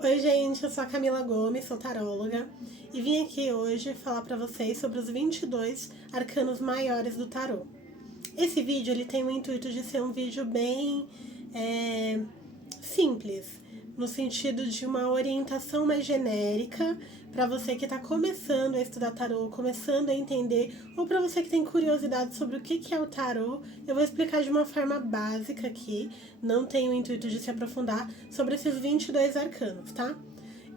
Oi gente, eu sou a Camila Gomes, sou taróloga e vim aqui hoje falar para vocês sobre os 22 arcanos maiores do tarô. Esse vídeo ele tem o intuito de ser um vídeo bem simples, no sentido de uma orientação mais genérica para você que está começando a estudar tarô, começando a entender, ou para você que tem curiosidade sobre o que é o tarô. Eu vou explicar de uma forma básica aqui, não tenho o intuito de se aprofundar sobre esses 22 arcanos, tá?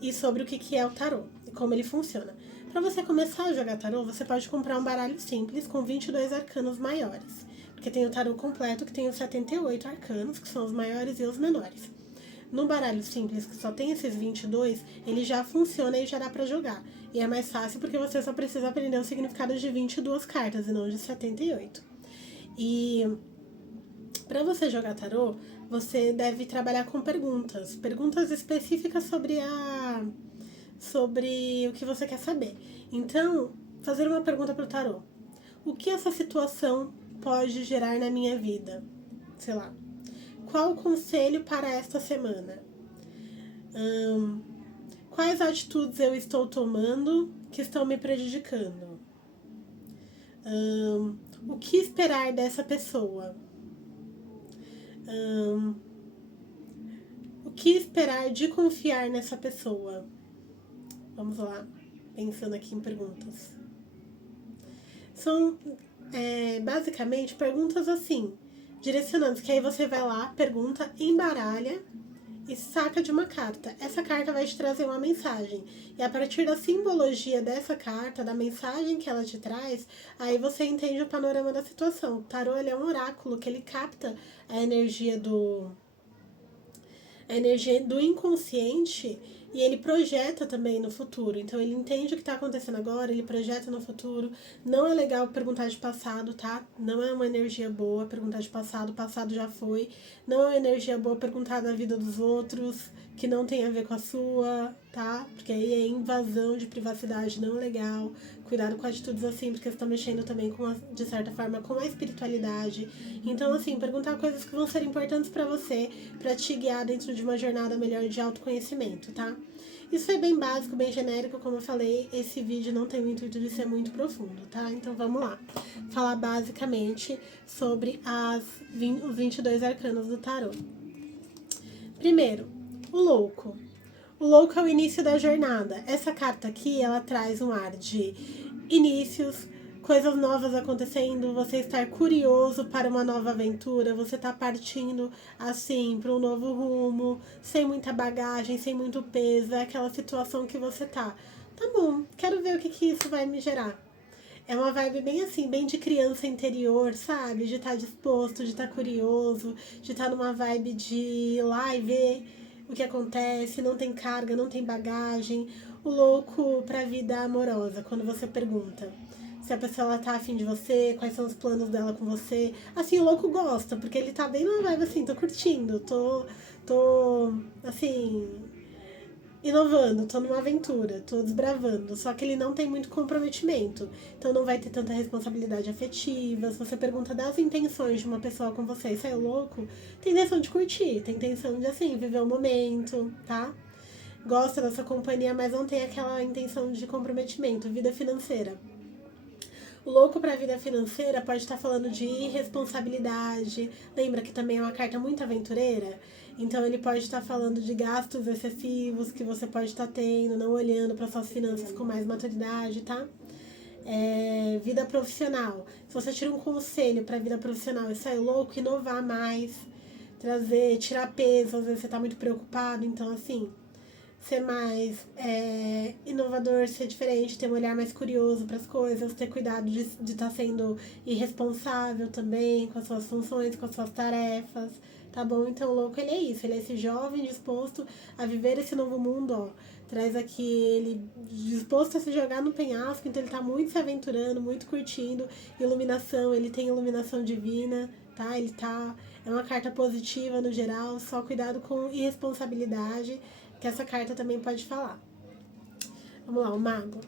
E sobre o que é o tarô e como ele funciona. Para você começar a jogar tarô, você pode comprar um baralho simples com 22 arcanos maiores, porque tem o tarô completo que tem os 78 arcanos, que são os maiores e os menores. No baralho simples, que só tem esses 22, ele já funciona e já dá pra jogar. E é mais fácil porque você só precisa aprender o significado de 22 cartas e não de 78. E para você jogar tarô, você deve trabalhar com perguntas específicas sobre o que você quer saber. Então, fazer uma pergunta pro tarô. O que essa situação pode gerar na minha vida? Sei lá. Qual o conselho para esta semana? Quais atitudes eu estou tomando que estão me prejudicando? O que esperar dessa pessoa? O que esperar de confiar nessa pessoa? Vamos lá, pensando aqui em perguntas. São basicamente perguntas assim, direcionando, que aí você vai lá, pergunta, embaralha e saca de uma carta. Essa carta vai te trazer uma mensagem. E a partir da simbologia dessa carta, da mensagem que ela te traz, aí você entende o panorama da situação. O tarô ele é um oráculo que ele capta a energia do inconsciente e ele projeta também no futuro. Então ele entende o que está acontecendo agora, ele projeta no futuro. Não é legal perguntar de passado, tá? Não é uma energia boa perguntar de passado, o passado já foi. Não é uma energia boa perguntar da vida dos outros, que não tem a ver com a sua, tá? Porque aí é invasão de privacidade, não é legal. Cuidado com atitudes assim, porque você está mexendo também de certa forma com a espiritualidade. Então, assim, perguntar coisas que vão ser importantes para você, para te guiar dentro de uma jornada melhor de autoconhecimento, tá? Isso é bem básico, bem genérico, como eu falei, esse vídeo não tem o intuito de ser muito profundo, tá? Então vamos lá. Falar basicamente sobre os 22 arcanos do tarô. Primeiro, o louco. O louco é o início da jornada. Essa carta aqui, ela traz um ar de inícios, coisas novas acontecendo, você estar curioso para uma nova aventura, você tá partindo assim para um novo rumo, sem muita bagagem, sem muito peso, é aquela situação que você tá. Tá bom, quero ver o que isso vai me gerar. É uma vibe bem assim, bem de criança interior, sabe? De estar disposto, de estar curioso, de estar numa vibe de ir lá e ver o que acontece, não tem carga, não tem bagagem. O louco pra vida amorosa, quando você pergunta se a pessoa ela tá afim de você, quais são os planos dela com você. Assim, o louco gosta, porque ele tá bem numa vibe assim, tô curtindo, tô assim, inovando, tô numa aventura, tô desbravando, só que ele não tem muito comprometimento, então não vai ter tanta responsabilidade afetiva. Se você pergunta das intenções de uma pessoa com você e sai louco, tem intenção de curtir, tem intenção de, assim, viver o momento, tá? Gosta da sua companhia, mas não tem aquela intenção de comprometimento. Vida financeira. O louco para a vida financeira pode estar falando de irresponsabilidade. Lembra que também é uma carta muito aventureira? Então ele pode estar falando de gastos excessivos que você pode estar tendo, não olhando para suas finanças com mais maturidade, tá? Vida profissional. Se você tira um conselho para a vida profissional e sai louco, inovar mais, tirar peso, às vezes você está muito preocupado, então assim, ser mais inovador, ser diferente, ter um olhar mais curioso para as coisas, ter cuidado de estar sendo irresponsável também com as suas funções, com as suas tarefas, tá bom? Então o louco ele é isso, ele é esse jovem disposto a viver esse novo mundo, ó. Traz aqui ele disposto a se jogar no penhasco, então ele tá muito se aventurando, muito curtindo. Iluminação, ele tem iluminação divina, tá? É uma carta positiva no geral, só cuidado com irresponsabilidade, que essa carta também pode falar. Vamos lá, o mago.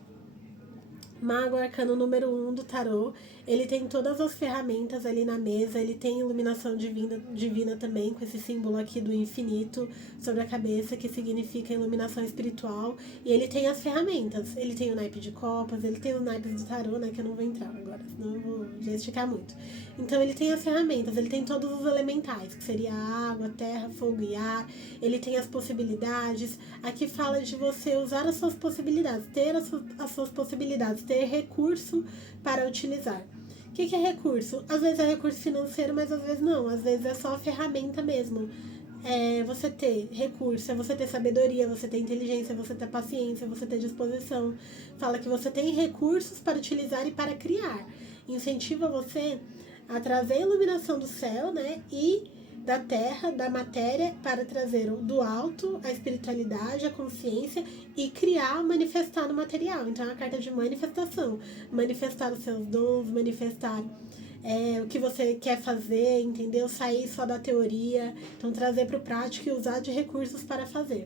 Mago é arcano número 1 do tarô. Ele tem todas as ferramentas ali na mesa, ele tem iluminação divina também, com esse símbolo aqui do infinito sobre a cabeça, que significa iluminação espiritual. E ele tem as ferramentas, ele tem o naipe de copas, ele tem os naipes do tarô, né, que eu não vou entrar agora, senão eu vou já esticar muito. Então ele tem as ferramentas, ele tem todos os elementais, que seria a água, terra, fogo e ar. Ele tem as possibilidades. Aqui fala de você usar as suas possibilidades, ter as suas possibilidades, ter recurso para utilizar. O que é recurso? Às vezes é recurso financeiro, mas às vezes não. Às vezes é só a ferramenta mesmo. É você ter recurso, é você ter sabedoria, você ter inteligência, você ter paciência, você ter disposição. Fala que você tem recursos para utilizar e para criar. Incentiva você a trazer a iluminação do céu, né? E da terra, da matéria, para trazer do alto a espiritualidade, a consciência e criar, manifestar no material. Então é uma carta de manifestação. Manifestar os seus dons, manifestar o que você quer fazer, entendeu? Sair só da teoria. Então trazer para o prático e usar de recursos para fazer.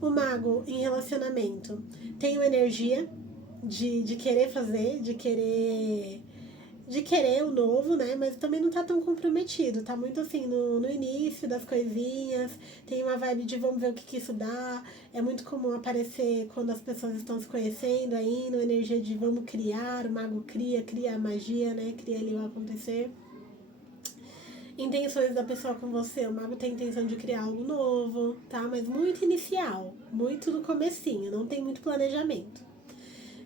O mago em relacionamento tem uma energia de querer fazer, de querer o novo, né? Mas também não tá tão comprometido. Tá muito assim no início das coisinhas. Tem uma vibe de vamos ver o que isso dá. É muito comum aparecer quando as pessoas estão se conhecendo ainda. Uma energia de vamos criar. O mago cria a magia, né? Cria ali o acontecer. Intenções da pessoa com você. O mago tem a intenção de criar algo novo, tá? Mas muito inicial. Muito no comecinho. Não tem muito planejamento.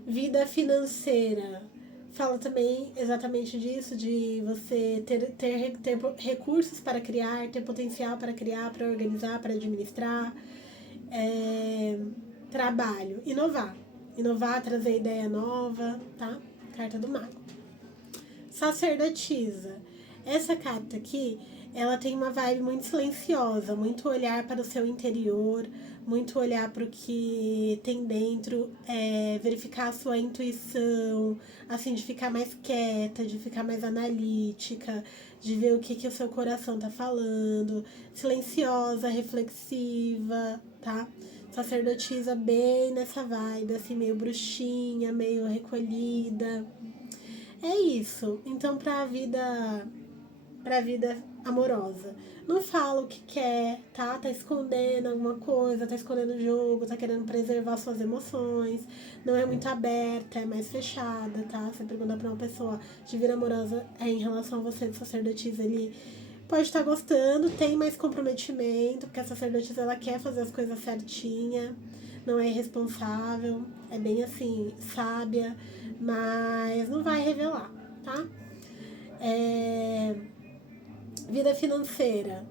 Vida financeira. Fala também exatamente disso, de você ter recursos para criar, ter potencial para criar, para organizar, para administrar. Trabalho, inovar. Inovar, trazer ideia nova, tá? Carta do mago. Sacerdotisa. Essa carta aqui, ela tem uma vibe muito silenciosa, muito olhar para o seu interior, muito olhar para o que tem dentro, verificar a sua intuição, assim, de ficar mais quieta, de ficar mais analítica, de ver o que o seu coração tá falando, silenciosa, reflexiva, tá? Sacerdotisa bem nessa vibe, assim, meio bruxinha, meio recolhida. É isso. Então, pra vida amorosa. Não fala o que quer, tá? Tá escondendo alguma coisa, tá escondendo o jogo, tá querendo preservar suas emoções. Não é muito aberta, é mais fechada, tá? Você pergunta pra uma pessoa de vida amorosa em relação a você de sacerdotisa, ele pode estar gostando, tem mais comprometimento, porque a sacerdotisa ela quer fazer as coisas certinha, não é irresponsável, é bem assim, sábia, mas não vai revelar, tá? Vida financeira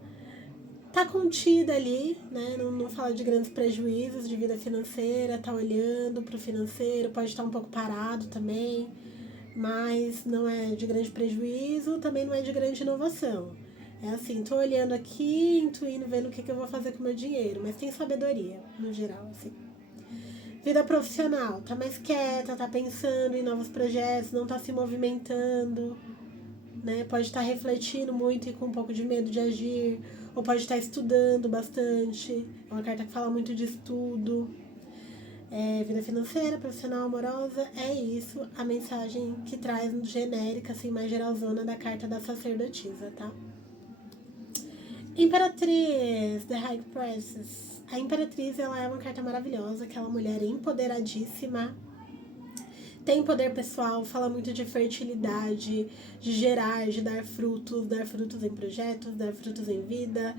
tá contida ali, né? Não fala de grandes prejuízos de vida financeira, tá olhando pro financeiro, pode estar um pouco parado também, mas não é de grande prejuízo, também não é de grande inovação. É assim, tô olhando aqui, intuindo, vendo o que eu vou fazer com o meu dinheiro, mas tem sabedoria, no geral, assim. Vida profissional, tá mais quieta, tá pensando em novos projetos, não tá se movimentando, né? Pode estar refletindo muito e com um pouco de medo de agir, ou pode estar estudando bastante. É uma carta que fala muito de estudo. Vida financeira, profissional, amorosa, é isso. A mensagem que traz genérica, assim, mais geralzona da carta da sacerdotisa, tá? Imperatriz, The High Priestess. A Imperatriz, ela é uma carta maravilhosa, aquela mulher empoderadíssima, tem poder pessoal, fala muito de fertilidade, de gerar, de dar frutos em projetos, dar frutos em vida,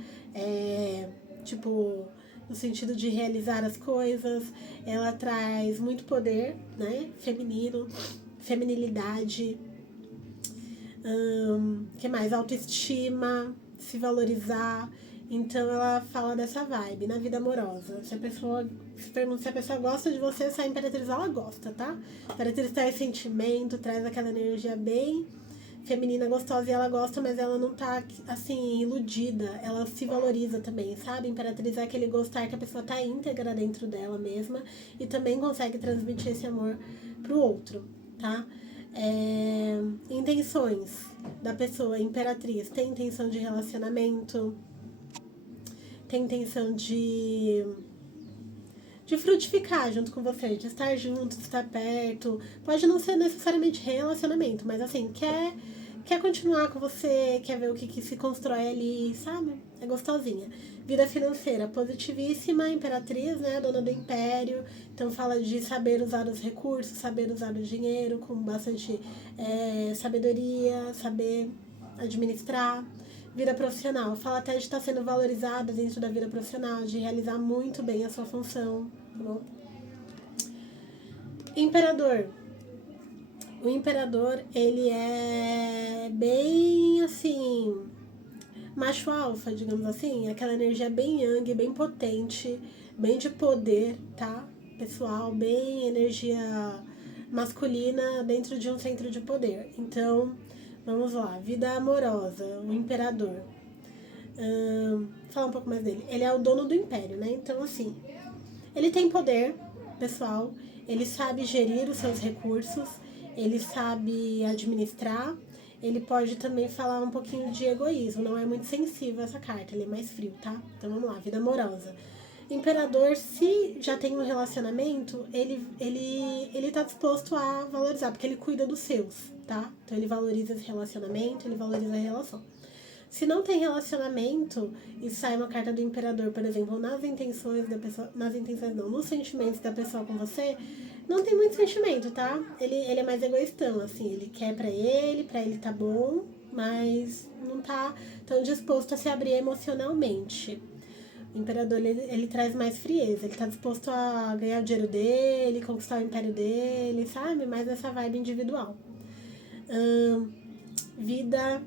no sentido de realizar as coisas. Ela traz muito poder, né, feminino, feminilidade, que mais? Autoestima, se valorizar. Então ela fala dessa vibe na vida amorosa. Se pergunta se a pessoa gosta de você, essa Imperatriz ela gosta, tá? A Imperatriz traz sentimento, traz aquela energia bem feminina, gostosa, e ela gosta, mas ela não tá, assim, iludida. Ela se valoriza também, sabe? Imperatriz é aquele gostar que a pessoa tá íntegra dentro dela mesma e também consegue transmitir esse amor pro outro, tá? Intenções da pessoa, Imperatriz, tem intenção de relacionamento, tem intenção de de frutificar junto com você, de estar junto, de estar perto. Pode não ser necessariamente relacionamento, mas assim, quer continuar com você, quer ver o que se constrói ali, sabe? É gostosinha. Vida financeira positivíssima, imperatriz, né? Dona do império. Então fala de saber usar os recursos, saber usar o dinheiro com bastante sabedoria, saber administrar. Vida profissional, fala até de estar sendo valorizada dentro da vida profissional, de realizar muito bem a sua função, tá bom? Imperador. O imperador, ele é bem, assim, macho alfa, digamos assim, aquela energia bem yang, bem potente, bem de poder, tá? Pessoal, bem energia masculina dentro de um centro de poder. Então, vamos lá, vida amorosa, o imperador. Falar um pouco mais dele. Ele é o dono do império, né? Então, assim, ele tem poder pessoal, ele sabe gerir os seus recursos, ele sabe administrar, ele pode também falar um pouquinho de egoísmo, não é muito sensível essa carta, ele é mais frio, tá? Então vamos lá, vida amorosa. Imperador, se já tem um relacionamento, ele tá disposto a valorizar, porque ele cuida dos seus, tá? Então ele valoriza esse relacionamento, ele valoriza a relação. Se não tem relacionamento e sai uma carta do imperador, por exemplo, nas intenções da pessoa, nas intenções não, nos sentimentos da pessoa com você, não tem muito sentimento, tá? Ele é mais egoístão, assim, ele quer pra ele tá bom, mas não tá tão disposto a se abrir emocionalmente. O imperador, ele traz mais frieza, ele tá disposto a ganhar o dinheiro dele, conquistar o império dele, sabe? Mais essa vibe individual. Vida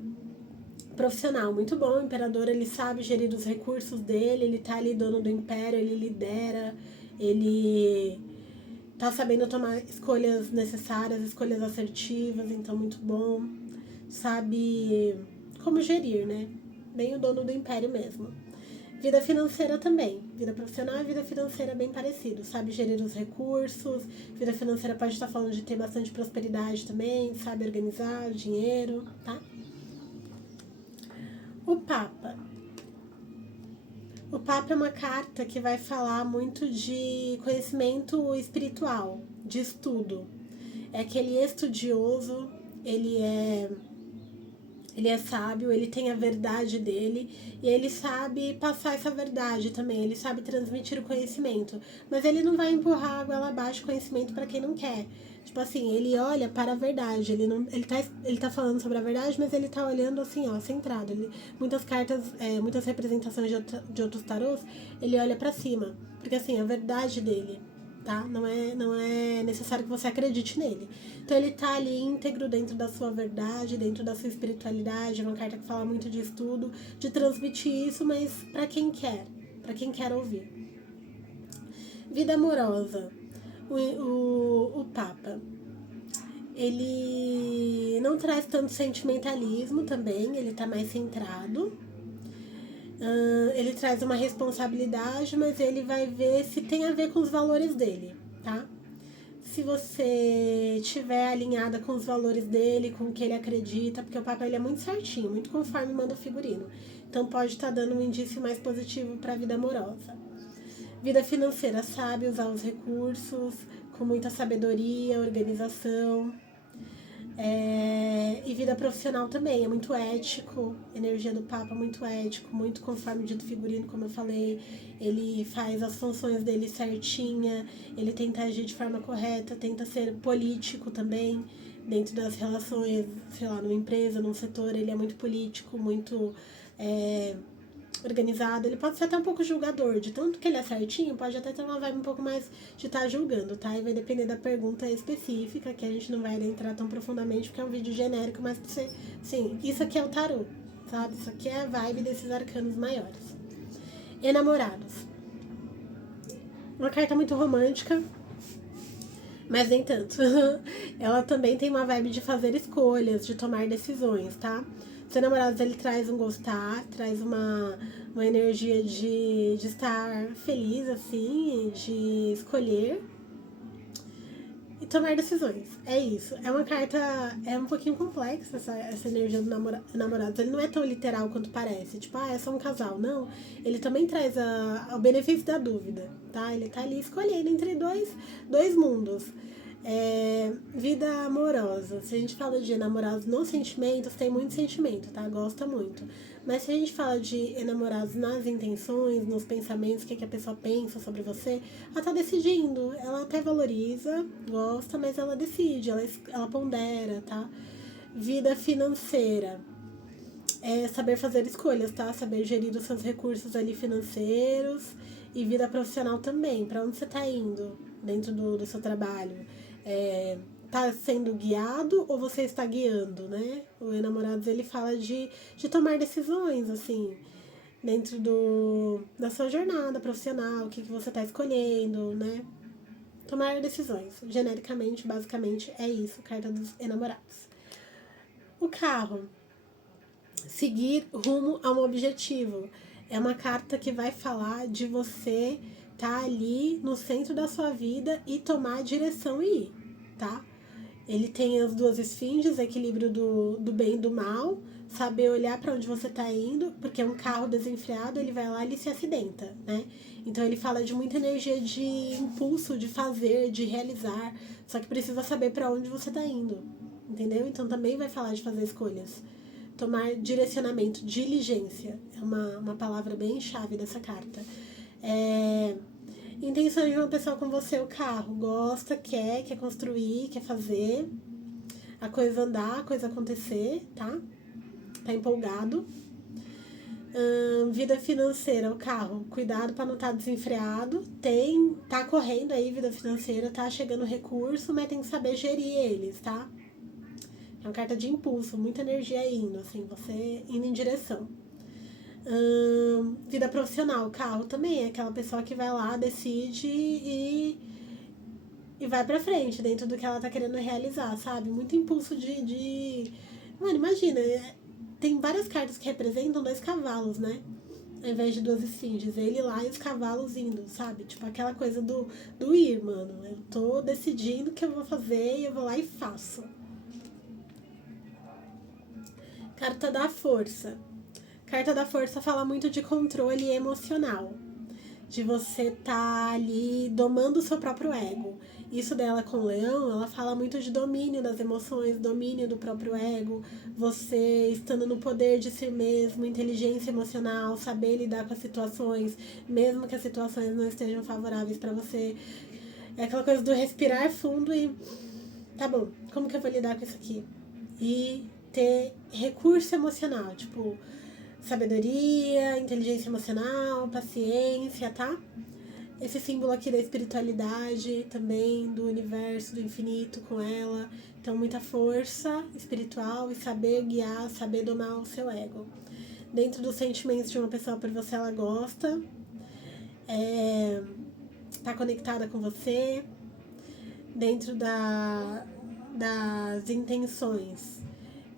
profissional, muito bom. O imperador, ele sabe gerir os recursos dele, ele tá ali dono do império, ele lidera, ele tá sabendo tomar escolhas necessárias, escolhas assertivas, então muito bom. Sabe como gerir, né? Bem o dono do império mesmo. Vida financeira também. Vida profissional e vida financeira bem parecido. Sabe gerir os recursos. Vida financeira pode estar falando de ter bastante prosperidade também. Sabe organizar o dinheiro, tá? O Papa. O Papa é uma carta que vai falar muito de conhecimento espiritual, de estudo. É aquele estudioso, ele é sábio, ele tem a verdade dele e ele sabe passar essa verdade também, ele sabe transmitir o conhecimento, mas ele não vai empurrar a goela abaixo conhecimento para quem não quer. Tipo assim, ele olha para a verdade, ele tá falando sobre a verdade, mas ele tá olhando assim, ó, centrado. Muitas cartas, muitas representações de outros tarôs, ele olha para cima, porque assim, a verdade dele, tá? Não é necessário que você acredite nele. Então ele tá ali íntegro dentro da sua verdade, dentro da sua espiritualidade, é uma carta que fala muito de estudo, de transmitir isso, mas para quem quer ouvir. Vida amorosa. O Papa, ele não traz tanto sentimentalismo também, ele tá mais centrado. Ele traz uma responsabilidade, mas ele vai ver se tem a ver com os valores dele, tá? Se você estiver alinhada com os valores dele, com o que ele acredita, porque o Papa ele é muito certinho, muito conforme manda o figurino. Então pode estar dando um indício mais positivo para a vida amorosa. Vida financeira, sabe usar os recursos com muita sabedoria, organização. E vida profissional também, é muito ético, energia do Papa muito ético, muito conforme dito figurino, como eu falei, ele faz as funções dele certinha, ele tenta agir de forma correta, tenta ser político também, dentro das relações, sei lá, numa empresa, num setor, ele é muito político, muito organizado, ele pode ser até um pouco julgador, de tanto que ele é certinho, pode até ter uma vibe um pouco mais de estar julgando, tá? E vai depender da pergunta específica, que a gente não vai adentrar tão profundamente, porque é um vídeo genérico, mas pra você, sim, isso aqui é o tarô, sabe? Isso aqui é a vibe desses arcanos maiores. Enamorados. Uma carta muito romântica, mas nem tanto. Ela também tem uma vibe de fazer escolhas, de tomar decisões, tá? Os enamorados, ele traz um gostar, traz uma energia de estar feliz, assim, de escolher. E tomar decisões. É isso. É uma carta. É um pouquinho complexa essa energia do namorado. Ele não é tão literal quanto parece. Tipo, é só um casal. Não. Ele também traz o benefício da dúvida, tá? Ele tá ali escolhendo entre dois mundos. Vida amorosa. Se a gente fala de enamorados nos sentimentos, tem muito sentimento, tá? Gosta muito. Mas se a gente fala de enamorados nas intenções, nos pensamentos, o que a pessoa pensa sobre você, ela tá decidindo. Ela até valoriza, gosta, mas ela decide, ela pondera, tá? Vida financeira. É saber fazer escolhas, tá? Saber gerir os seus recursos ali financeiros. E vida profissional também. Pra onde você tá indo dentro do seu trabalho? Tá sendo guiado ou você está guiando, né? O Enamorados, ele fala de tomar decisões, assim, dentro da sua jornada profissional, o que você está escolhendo, né? Tomar decisões. Genericamente, basicamente, é isso, carta dos enamorados. O carro. Seguir rumo a um objetivo. É uma carta que vai falar de você estar ali no centro da sua vida e tomar a direção e ir, tá? Ele tem as duas esfinges, equilíbrio do bem e do mal, saber olhar para onde você está indo, porque um carro desenfreado, ele vai lá e ele se acidenta, né? Então ele fala de muita energia de impulso, de fazer, de realizar, só que precisa saber para onde você está indo, entendeu? Então também vai falar de fazer escolhas. Tomar direcionamento, diligência, é uma palavra bem chave dessa carta. Intenções de uma pessoa com você, o carro. Gosta, quer construir, quer fazer a coisa andar, a coisa acontecer, tá? Tá empolgado. Vida financeira, o carro. Cuidado para não estar desenfreado. Tá correndo aí vida financeira, tá chegando recurso, mas tem que saber gerir eles, tá? É uma carta de impulso, muita energia indo, assim, você indo em direção. Vida profissional, carro também é aquela pessoa que vai lá, decide e vai pra frente dentro do que ela tá querendo realizar, sabe? Muito impulso de... Mano, imagina, tem várias cartas que representam 2 cavalos, né? Ao invés de 2 esfinges, ele lá e os cavalos indo, sabe? Tipo aquela coisa do ir, mano. Eu tô decidindo o que eu vou fazer e eu vou lá e faço. Carta da força. Carta da força fala muito de controle emocional, de você tá ali domando o seu próprio ego. Isso dela com o leão, ela fala muito de domínio das emoções, domínio do próprio ego, você estando no poder de si mesmo, inteligência emocional, saber lidar com as situações, mesmo que as situações não estejam favoráveis para você. É aquela coisa do respirar fundo e tá bom, como que eu vou lidar com isso aqui? E ter recurso emocional, tipo sabedoria, inteligência emocional, paciência, tá? Esse símbolo aqui da espiritualidade também, do universo, do infinito com ela. Então, muita força espiritual e saber guiar, saber domar o seu ego. Dentro dos sentimentos de uma pessoa por você, ela gosta, tá conectada com você. Dentro das intenções,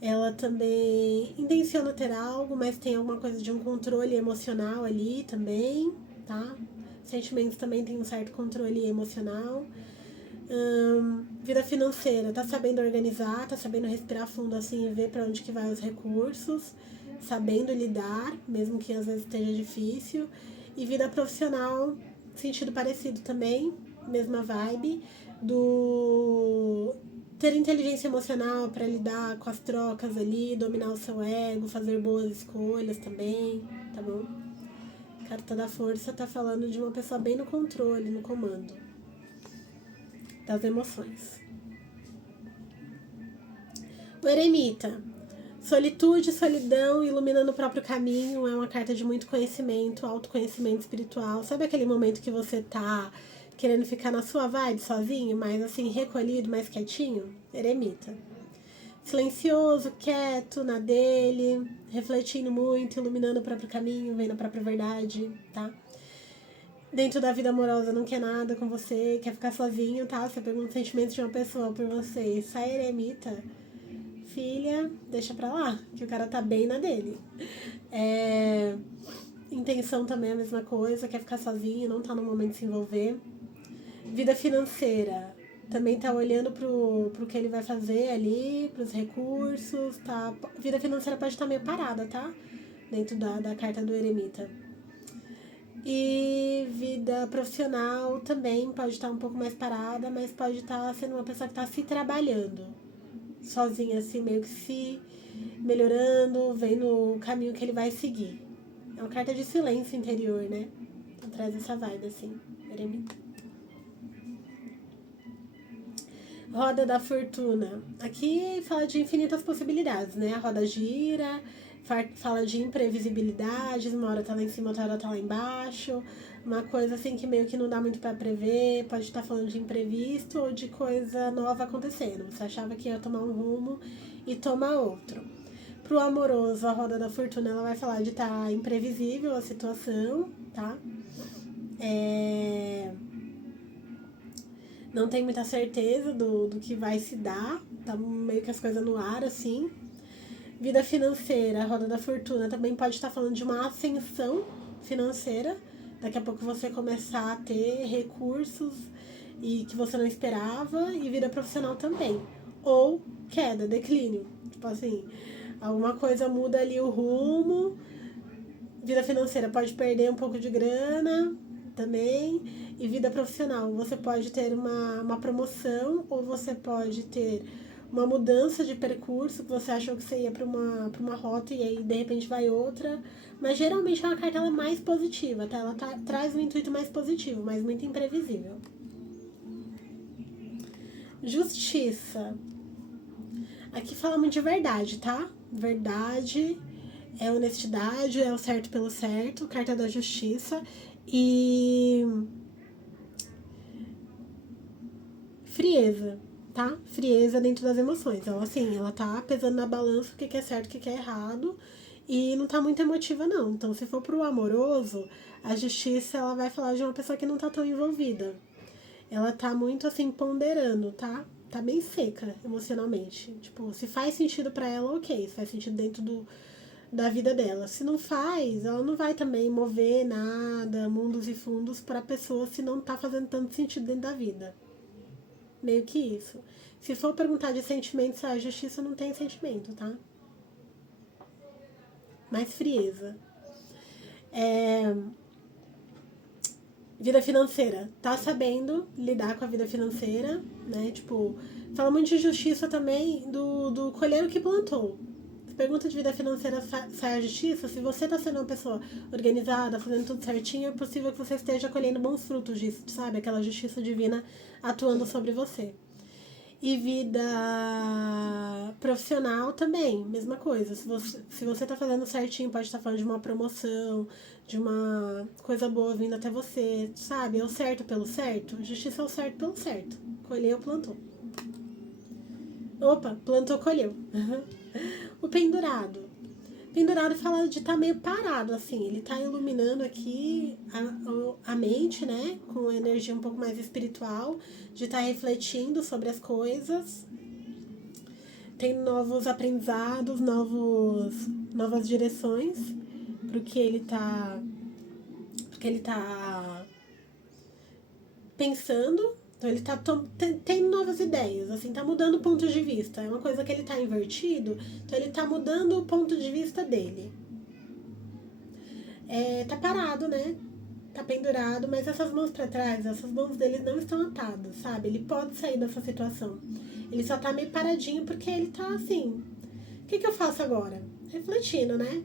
ela também intenciona ter algo, mas tem alguma coisa de um controle emocional ali também, tá? Sentimentos também tem um certo controle emocional. Vida financeira, tá sabendo organizar, tá sabendo respirar fundo assim e ver para onde que vai os recursos, sabendo lidar, mesmo que às vezes esteja difícil. E vida profissional, sentido parecido também, mesma vibe, do ter inteligência emocional para lidar com as trocas ali, dominar o seu ego, fazer boas escolhas também, tá bom? Carta da força tá falando de uma pessoa bem no controle, no comando das emoções. O eremita. Solitude, solidão, iluminando o próprio caminho, é uma carta de muito conhecimento, autoconhecimento espiritual. Sabe aquele momento que você tá querendo ficar na sua vibe sozinho, mas assim, recolhido, mais quietinho? Eremita. Silencioso, quieto, na dele, refletindo muito, iluminando o próprio caminho, vendo a própria verdade, tá? Dentro da vida amorosa não quer nada com você, quer ficar sozinho, tá? Você pergunta os sentimentos de uma pessoa por você e sai eremita, filha, deixa pra lá, que o cara tá bem na dele. Intenção também é a mesma coisa, quer ficar sozinho, não tá no momento de se envolver. Vida financeira. Também tá olhando pro que ele vai fazer ali, pros recursos, tá? Vida financeira pode estar meio parada, tá? Dentro da carta do eremita. E vida profissional também pode estar um pouco mais parada, mas pode estar sendo uma pessoa que está se trabalhando. Sozinha, assim, meio que se melhorando, vendo o caminho que ele vai seguir. É uma carta de silêncio interior, né? Então traz essa vibe, assim, eremita. Roda da Fortuna. Aqui fala de infinitas possibilidades, né? A roda gira, fala de imprevisibilidades, uma hora tá lá em cima, outra hora tá lá embaixo. Uma coisa assim que meio que não dá muito pra prever, pode estar falando de imprevisto ou de coisa nova acontecendo. Você achava que ia tomar um rumo e toma outro. Pro amoroso, a roda da fortuna, ela vai falar de estar imprevisível a situação, tá? Não tem muita certeza do que vai se dar, tá meio que as coisas no ar, assim. Vida financeira, a roda da fortuna também pode estar falando de uma ascensão financeira. Daqui a pouco você começar a ter recursos e que você não esperava, e vida profissional também. Ou queda, declínio. Tipo assim, alguma coisa muda ali o rumo. Vida financeira pode perder um pouco de grana também. E vida profissional, você pode ter uma promoção ou você pode ter uma mudança de percurso, que você achou que você ia para uma rota e aí de repente vai outra. Mas geralmente é uma carta ela mais positiva, tá? Ela traz um intuito mais positivo, mas muito imprevisível. Justiça. Aqui fala muito de verdade, tá? Verdade, é honestidade, é o certo pelo certo, carta da justiça. E frieza, tá? Frieza dentro das emoções. Então, assim, ela tá pesando na balança o que é certo, o que é errado. E não tá muito emotiva, não. Então, se for pro amoroso, a justiça, ela vai falar de uma pessoa que não tá tão envolvida. Ela tá muito, assim, ponderando, tá? Tá bem seca emocionalmente. Tipo, se faz sentido pra ela, ok. Se faz sentido dentro da vida dela. Se não faz, ela não vai também mover nada, mundos e fundos pra pessoa se não tá fazendo tanto sentido dentro da vida. Meio que isso. Se for perguntar de sentimentos, a justiça não tem sentimento, tá? Mais frieza. Vida financeira. Tá sabendo lidar com a vida financeira, né? Tipo, fala muito de justiça também do colher o que plantou. Se pergunta de vida financeira sai a justiça, se você tá sendo uma pessoa organizada, fazendo tudo certinho, é possível que você esteja colhendo bons frutos disso, sabe? Aquela justiça divina atuando sobre você. E vida profissional também, mesma coisa. Se você tá fazendo certinho, pode estar falando de uma promoção, de uma coisa boa vindo até você, sabe? É o certo pelo certo. Justiça é o certo pelo certo. Colheu, plantou. Opa, plantou, colheu. O pendurado. Pendurado fala de estar meio parado, assim. Ele tá iluminando aqui a mente, né? Com energia um pouco mais espiritual, de estar refletindo sobre as coisas. Tem novos aprendizados, novas direções pro que ele tá pensando. Então ele tá tem novas ideias, assim, tá mudando o ponto de vista. É uma coisa que ele tá invertido, então ele tá mudando o ponto de vista dele. Tá parado, né? Tá pendurado, mas essas mãos pra trás, essas mãos dele não estão atadas, sabe? Ele pode sair dessa situação. Ele só tá meio paradinho porque ele tá assim. O que eu faço agora? Refletindo, né?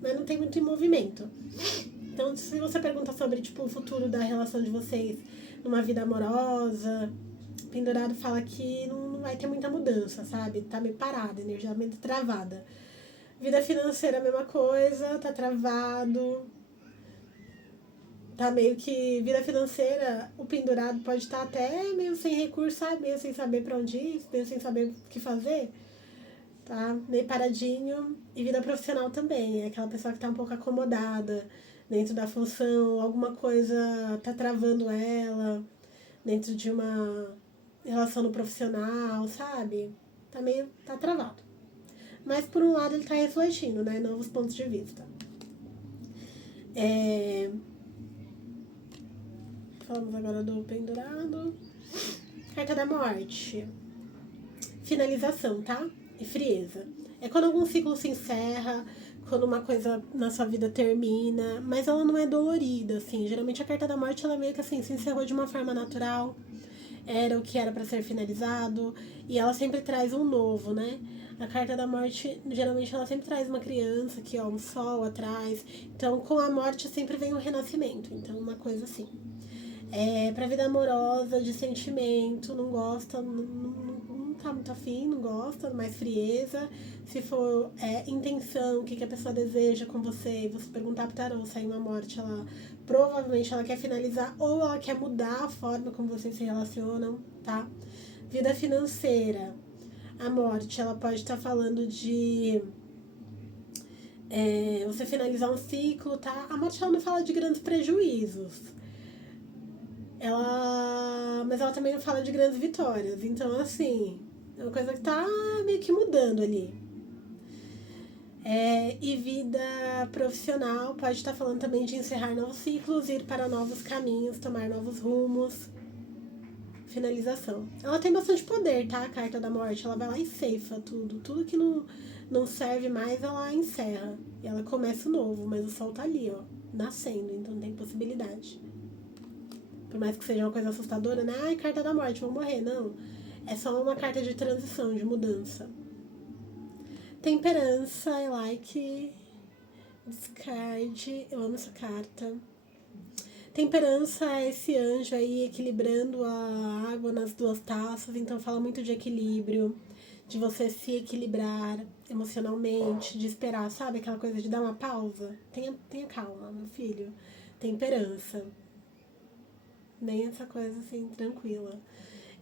Mas não tem muito em movimento. Então, se você pergunta sobre, tipo, o futuro da relação de vocês numa vida amorosa, pendurado fala que não vai ter muita mudança, sabe? Tá meio parado, energia meio travada. Vida financeira, a mesma coisa, tá travado. Tá meio que vida financeira, o pendurado pode estar até meio sem recurso, sabe? Meio sem saber pra onde ir, meio sem saber o que fazer. Tá meio paradinho. E vida profissional também, é aquela pessoa que tá um pouco acomodada dentro da função, alguma coisa tá travando ela dentro de uma relação no profissional, sabe? Tá travado. Mas por um lado ele tá refletindo, né? Novos pontos de vista. Falamos agora do pendurado. Carta da morte. Finalização, tá? E frieza. É quando algum ciclo se encerra, quando uma coisa na sua vida termina, mas ela não é dolorida, assim. Geralmente a carta da morte, ela meio que assim, se encerrou de uma forma natural, era o que era para ser finalizado, e ela sempre traz um novo, né? A carta da morte, geralmente ela sempre traz uma criança aqui, ó, um sol atrás. Então, com a morte sempre vem um renascimento. Então, uma coisa assim. Pra vida amorosa, de sentimento, não gosta, não tá muito afim, não gosta, mais frieza. Se for intenção, o que a pessoa deseja com você, e você perguntar pro tarô, sair uma morte, ela provavelmente ela quer finalizar ou ela quer mudar a forma como vocês se relacionam, tá? Vida financeira. A morte, ela pode estar falando de você finalizar um ciclo, tá? A morte, ela não fala de grandes prejuízos. Mas ela também não fala de grandes vitórias. Então, assim, é uma coisa que tá meio que mudando ali. E vida profissional pode estar falando também de encerrar novos ciclos, ir para novos caminhos, tomar novos rumos. Finalização. Ela tem bastante poder, tá? A carta da morte. Ela vai lá e ceifa tudo. Tudo que não serve mais, ela encerra. E ela começa o novo, mas o sol tá ali, ó, nascendo. Então tem possibilidade. Por mais que seja uma coisa assustadora, né? Ai, carta da morte, vou morrer. Não. É só uma carta de transição, de mudança. Temperança, I like. Discard. Eu amo essa carta. Temperança é esse anjo aí equilibrando a água nas duas taças, então fala muito de equilíbrio, de você se equilibrar emocionalmente, de esperar, sabe? Aquela coisa de dar uma pausa. Tenha calma, meu filho. Temperança. Bem essa coisa assim, tranquila.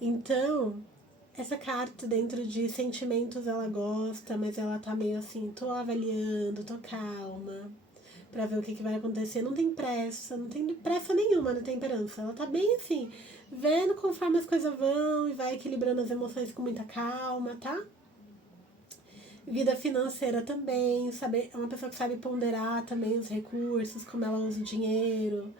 Então, essa carta dentro de sentimentos ela gosta, mas ela tá meio assim, tô avaliando, tô calma pra ver o que vai acontecer. Não tem pressa, não tem pressa nenhuma na temperança. Ela tá bem assim, vendo conforme as coisas vão e vai equilibrando as emoções com muita calma, tá? Vida financeira também, saber, é uma pessoa que sabe ponderar também os recursos, como ela usa o dinheiro,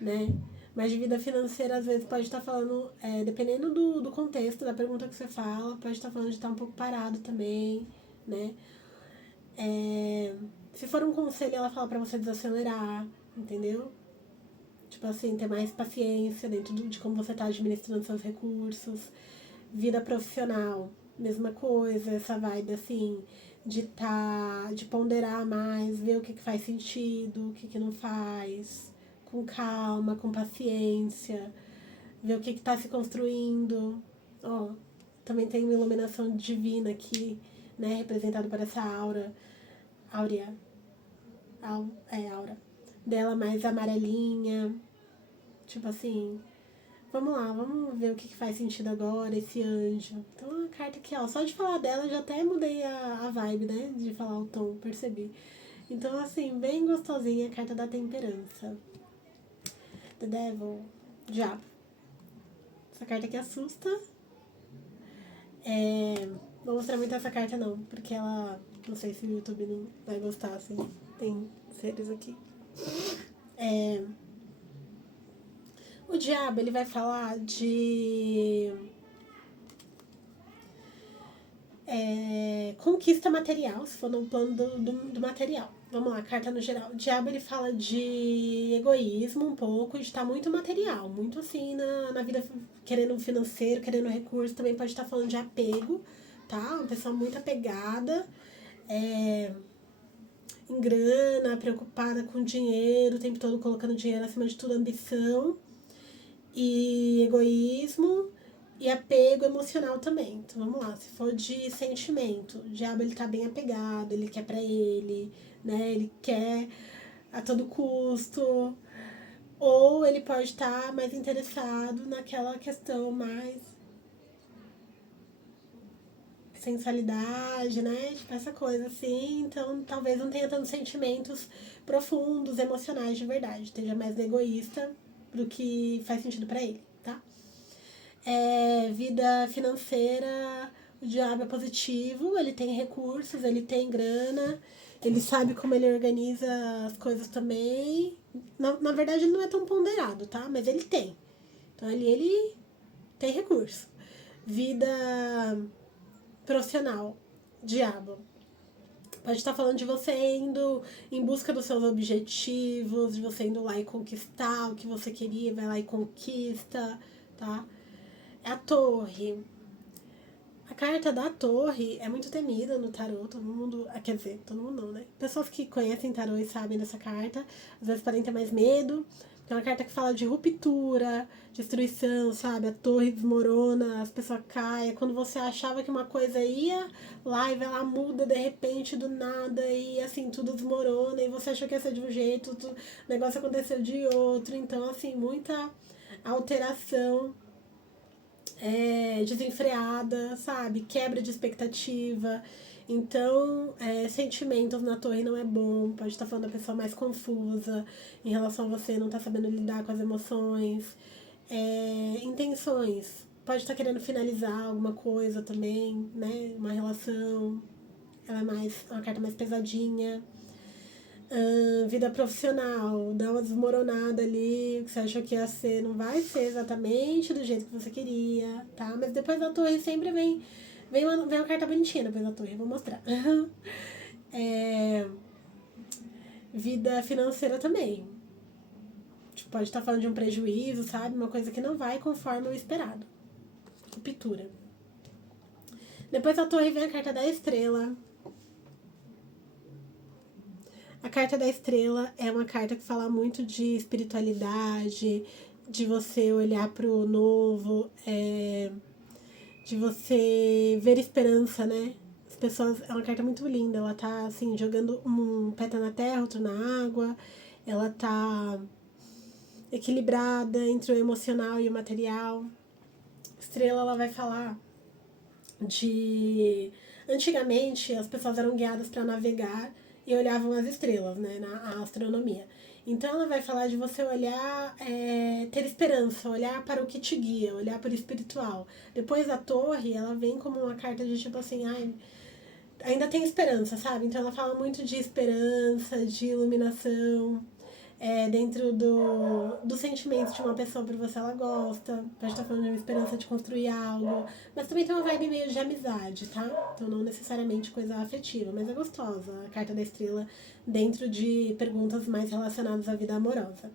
né? Mas de vida financeira, às vezes, pode estar falando, dependendo do contexto da pergunta que você fala, pode estar falando de estar um pouco parado também, né? Se for um conselho, ela fala pra você desacelerar, entendeu? Tipo assim, ter mais paciência dentro de como você tá administrando seus recursos. Vida profissional, mesma coisa, essa vibe assim, de ponderar mais, ver o que faz sentido, o que não faz, com calma, com paciência, ver o que tá se construindo. Ó, também tem uma iluminação divina aqui, né, representado por essa aura, áurea, aura dela mais amarelinha, tipo assim, vamos lá, vamos ver o que faz sentido agora, esse anjo. Então a carta aqui, ó, só de falar dela já até mudei a vibe, né, de falar o tom, percebi. Então assim, bem gostosinha a carta da temperança. The Devil, Diabo. Essa carta aqui assusta. Não vou mostrar muito essa carta não, porque ela, não sei se o YouTube não vai gostar, assim, tem seres aqui. O diabo, ele vai falar de conquista material, se for no plano do material. Vamos lá, carta no geral. O diabo, ele fala de egoísmo um pouco, de estar muito material, muito assim na vida, querendo financeiro, querendo recurso. Também pode estar falando de apego, tá? Uma pessoa muito apegada, em grana, preocupada com dinheiro, o tempo todo colocando dinheiro acima de tudo, ambição e egoísmo e apego emocional também. Então vamos lá, se for de sentimento, o diabo ele tá bem apegado, ele quer pra ele, né? Ele quer a todo custo. Ou ele pode estar mais interessado naquela questão mais sensualidade, né? Tipo essa coisa assim. Então talvez não tenha tantos sentimentos profundos, emocionais de verdade. Esteja mais egoísta do que faz sentido pra ele, tá? Vida financeira, o diabo é positivo, ele tem recursos, ele tem grana, ele sabe como ele organiza as coisas também. Na verdade, ele não é tão ponderado, tá? Mas ele tem. Então, ele tem recurso. Vida profissional, diabo. Pode estar falando de você indo em busca dos seus objetivos, de você indo lá e conquistar o que você queria, vai lá e conquista, tá? A torre. A carta da torre é muito temida no tarô, todo mundo, quer dizer, todo mundo não, né? Pessoas que conhecem tarô e sabem dessa carta, às vezes podem ter mais medo. É uma carta que fala de ruptura, destruição, sabe? A torre desmorona, as pessoas caem. Quando você achava que uma coisa ia lá e vai lá, muda de repente, do nada, e assim, tudo desmorona, e você achou que ia ser de um jeito, o negócio aconteceu de outro. Então, assim, muita alteração desenfreada, sabe? Quebra de expectativa. Então, sentimentos na torre não é bom. Pode estar falando da pessoa mais confusa em relação a você, não tá sabendo lidar com as emoções. Intenções. Pode estar querendo finalizar alguma coisa também, né? Uma relação. Ela é uma carta mais pesadinha. Vida profissional, dá uma desmoronada ali, o que você achou que ia ser, não vai ser exatamente do jeito que você queria, tá? Mas depois da torre sempre vem uma carta bonitinha depois da torre, vou mostrar. Vida financeira também. Tipo, pode estar falando de um prejuízo, sabe? Uma coisa que não vai conforme o esperado. Ruptura. Depois da torre vem a carta da estrela. A carta da estrela é uma carta que fala muito de espiritualidade, de você olhar para o novo, de você ver esperança, né? As pessoas, é uma carta muito linda, ela tá assim, jogando um pé tá na terra, outro na água, ela tá equilibrada entre o emocional e o material. Estrela, ela vai falar de... Antigamente, as pessoas eram guiadas para navegar e olhavam as estrelas, né, na astronomia. Então ela vai falar de você olhar, ter esperança, olhar para o que te guia, olhar para o espiritual. Depois a torre, ela vem como uma carta de tipo assim, ai, ainda tem esperança, sabe? Então ela fala muito de esperança, de iluminação, dentro do sentimento de uma pessoa por você, ela gosta. Pode estar falando de uma esperança de construir algo. Mas também tem uma vibe meio de amizade, tá? Então não necessariamente coisa afetiva, mas é gostosa a carta da estrela dentro de perguntas mais relacionadas à vida amorosa.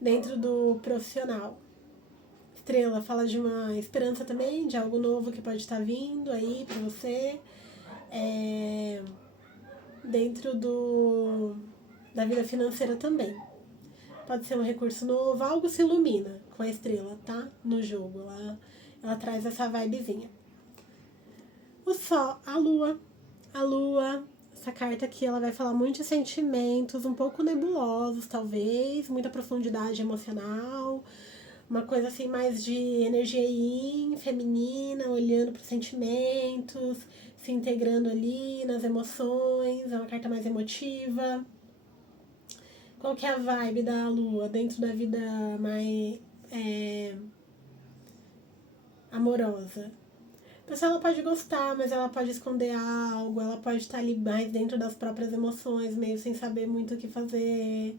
Dentro do profissional. Estrela fala de uma esperança também, de algo novo que pode estar vindo aí pra você. Dentro da vida financeira também. Pode ser um recurso novo, algo se ilumina com a estrela, tá? No jogo, ela traz essa vibezinha. O Sol, a Lua, essa carta aqui, ela vai falar muito de sentimentos, um pouco nebulosos, talvez, muita profundidade emocional, uma coisa assim mais de energia yin, feminina, olhando para os sentimentos, se integrando ali nas emoções, é uma carta mais emotiva. Qual que é a vibe da Lua dentro da vida mais amorosa? A pessoa ela pode gostar, mas ela pode esconder algo, ela pode estar ali mais dentro das próprias emoções, meio sem saber muito o que fazer,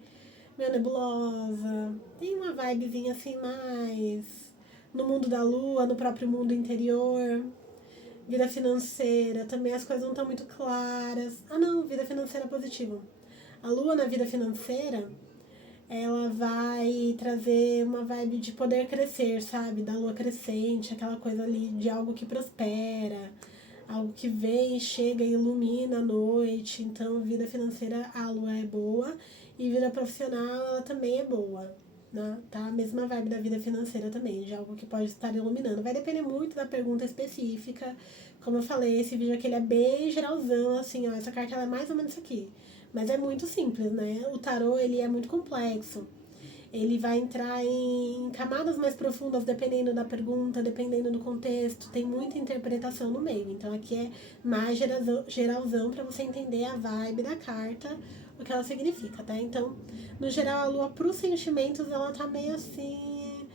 meio nebulosa. Tem uma vibezinha assim mais no mundo da Lua, no próprio mundo interior. Vida financeira, também as coisas não estão muito claras. Ah não, vida financeira positiva. A Lua na vida financeira, ela vai trazer uma vibe de poder crescer, sabe? Da lua crescente, aquela coisa ali de algo que prospera, algo que vem, chega e ilumina a noite. Então, vida financeira, a lua é boa e vida profissional, ela também é boa, né? Tá? A mesma vibe da vida financeira também, de algo que pode estar iluminando. Vai depender muito da pergunta específica. Como eu falei, esse vídeo aqui ele é bem geralzão, assim, ó, essa carta ela é mais ou menos isso aqui. Mas é muito simples, né? O tarô, ele é muito complexo. Ele vai entrar em camadas mais profundas dependendo da pergunta, dependendo do contexto. Tem muita interpretação no meio. Então aqui é mais geralzão para você entender a vibe da carta, o que ela significa, tá? Então, no geral, a lua pros sentimentos, ela tá meio assim...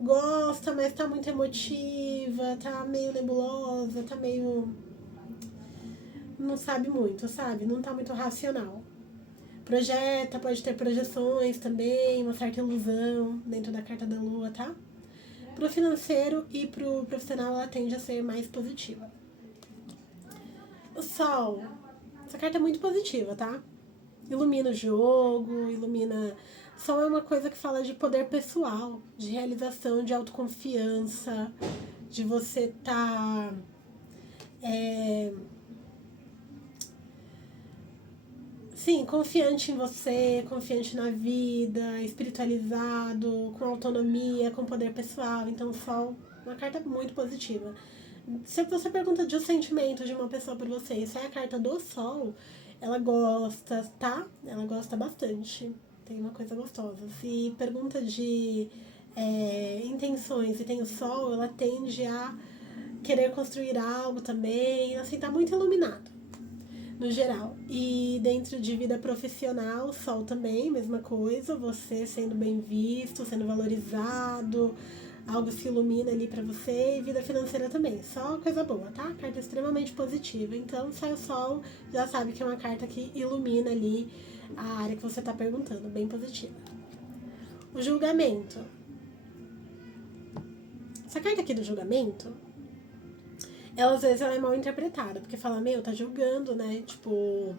Gosta, mas tá muito emotiva, tá meio nebulosa, tá meio... Não sabe muito, sabe? Não tá muito racional. Projeta, pode ter projeções também, uma certa ilusão dentro da carta da Lua, tá? Pro financeiro e pro profissional ela tende a ser mais positiva. O Sol, essa carta é muito positiva, tá? Ilumina o jogo, ilumina... Sol é uma coisa que fala de poder pessoal, de realização, de autoconfiança, de você estar... Sim, confiante em você, confiante na vida, espiritualizado, com autonomia, com poder pessoal. Então, o Sol é uma carta muito positiva. Se você pergunta de um sentimento de uma pessoa por você, isso é a carta do Sol, ela gosta, tá? Ela gosta bastante. Tem uma coisa gostosa. Se pergunta de intenções e tem o Sol, ela tende a querer construir algo também. Assim, tá muito iluminado no geral. E dentro de vida profissional, Sol também, mesma coisa, você sendo bem visto, sendo valorizado, algo se ilumina ali pra você, e vida financeira também, só coisa boa, tá? Carta extremamente positiva, então sai o Sol, já sabe que é uma carta que ilumina ali a área que você tá perguntando, bem positiva. O julgamento. Essa carta aqui do julgamento, ela às vezes ela é mal interpretada, porque fala, tá julgando, né? Tipo,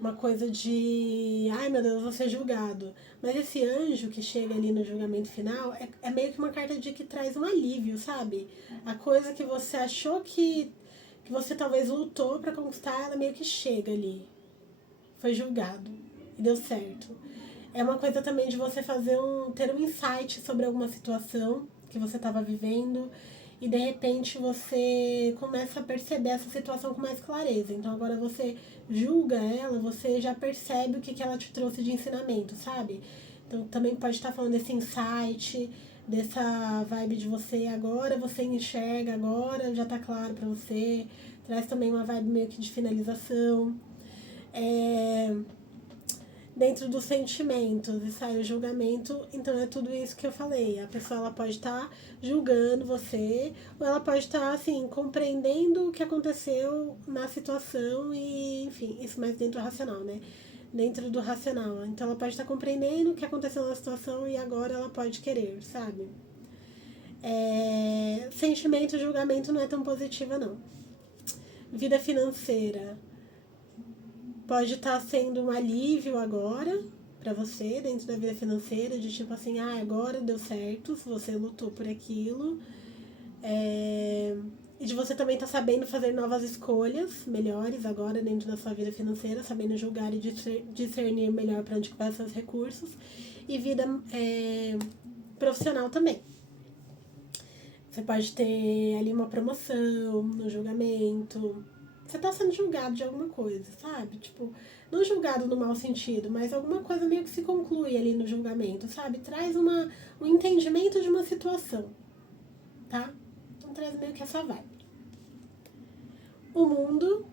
uma coisa de, ai meu Deus, vou ser julgado. Mas esse anjo que chega ali no julgamento final é meio que uma carta de que traz um alívio, sabe? A coisa que você achou que você talvez lutou pra conquistar, ela meio que chega ali. Foi julgado e deu certo. É uma coisa também de você ter um insight sobre alguma situação que você estava vivendo e de repente você começa a perceber essa situação com mais clareza. Então agora você julga ela, você já percebe o que ela te trouxe de ensinamento, sabe? Então também pode estar falando desse insight, dessa vibe de você enxerga agora, já tá claro pra você. Traz também uma vibe meio que de finalização. Dentro dos sentimentos e sai o julgamento, então é tudo isso que eu falei. A pessoa ela pode estar julgando você, ou ela pode estar assim, compreendendo o que aconteceu na situação e, enfim, isso mais dentro do racional, né? Dentro do racional. Então ela pode estar compreendendo o que aconteceu na situação e agora ela pode querer, sabe? Sentimento e julgamento não é tão positiva, não. Vida financeira. Pode estar sendo um alívio agora para você dentro da vida financeira, de tipo assim, agora deu certo, você lutou por aquilo. E de você também estar sabendo fazer novas escolhas melhores agora dentro da sua vida financeira, sabendo julgar e discernir melhor para onde vai seus recursos. E vida profissional também. Você pode ter ali uma promoção no julgamento. Você tá sendo julgado de alguma coisa, sabe? Tipo, não julgado no mau sentido, mas alguma coisa meio que se conclui ali no julgamento, sabe? Traz um entendimento de uma situação, tá? Então traz meio que essa vibe. O mundo.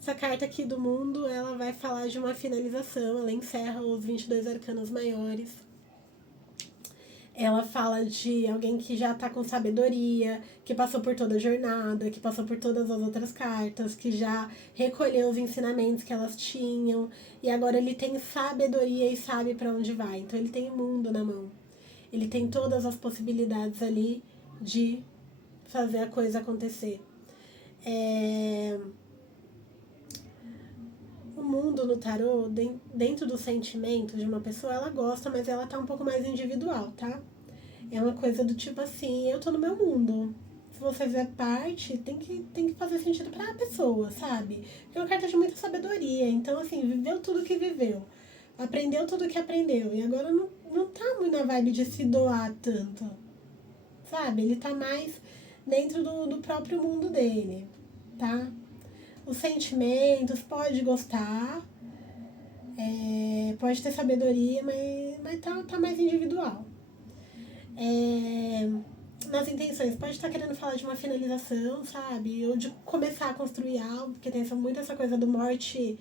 Essa carta aqui do mundo, ela vai falar de uma finalização, ela encerra os 22 arcanos maiores. Ela fala de alguém que já tá com sabedoria, que passou por toda a jornada, que passou por todas as outras cartas, que já recolheu os ensinamentos que elas tinham e agora ele tem sabedoria e sabe para onde vai. Então ele tem o mundo na mão. Ele tem todas as possibilidades ali de fazer a coisa acontecer. O mundo no tarô, dentro do sentimento de uma pessoa, ela gosta, mas ela tá um pouco mais individual, tá? É uma coisa do tipo assim, eu tô no meu mundo. Se você fizer parte, tem que fazer sentido pra pessoa, sabe? Porque é uma carta de muita sabedoria. Então, assim, viveu tudo que viveu. Aprendeu tudo que aprendeu. E agora não tá muito na vibe de se doar tanto. Sabe? Ele tá mais dentro do próprio mundo dele, tá? Os sentimentos, pode gostar, pode ter sabedoria, mas tá mais individual. Nas intenções, pode estar querendo falar de uma finalização, sabe? Ou de começar a construir algo, porque tem muito essa coisa do morte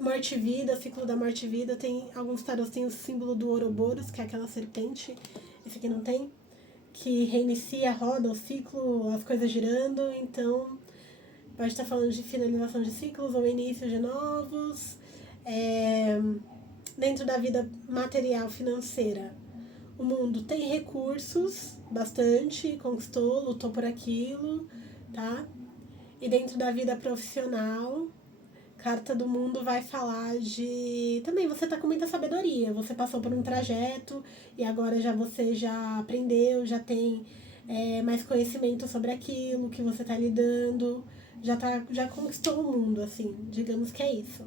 e vida, ciclo da morte e vida. Tem alguns tarôs tem o símbolo do Ouroboros, que é aquela serpente, esse aqui não tem, que reinicia, roda o ciclo, as coisas girando. Então pode estar falando de finalização de ciclos ou início de novos. Dentro da vida material financeira, o mundo tem recursos, bastante, conquistou, lutou por aquilo, tá? E dentro da vida profissional, carta do mundo vai falar de... Também você tá com muita sabedoria, você passou por um trajeto e agora você já aprendeu, já tem mais conhecimento sobre aquilo que você tá lidando, já conquistou o mundo, assim, digamos que é isso.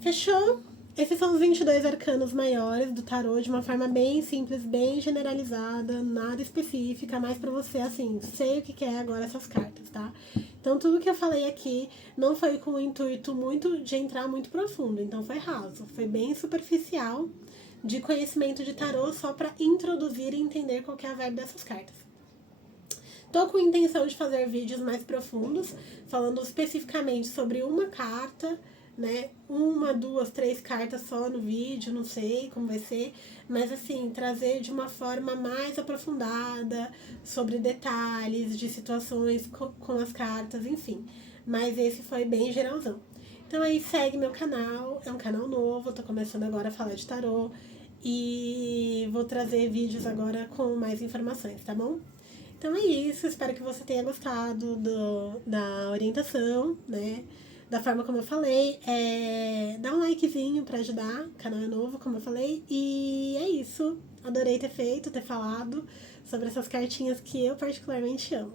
Fechou? Esses são os 22 arcanos maiores do tarô, de uma forma bem simples, bem generalizada, nada específica, mais pra você, assim, sei o que é agora essas cartas, tá? Então, tudo que eu falei aqui não foi com o intuito muito de entrar muito profundo, então foi raso, foi bem superficial, de conhecimento de tarô, só pra introduzir e entender qual que é a vibe dessas cartas. Tô com intenção de fazer vídeos mais profundos, falando especificamente sobre uma carta, né? 1, 2, 3 cartas só no vídeo, não sei como vai ser, mas assim, trazer de uma forma mais aprofundada sobre detalhes de situações com as cartas, enfim. Mas esse foi bem geralzão. Então aí segue meu canal, é um canal novo, tô começando agora a falar de tarô e vou trazer vídeos agora com mais informações, tá bom? Então é isso, espero que você tenha gostado da orientação, né? Da forma como eu falei. Dá um likezinho pra ajudar, o canal é novo, como eu falei. E é isso. Adorei ter feito, ter falado sobre essas cartinhas que eu particularmente amo.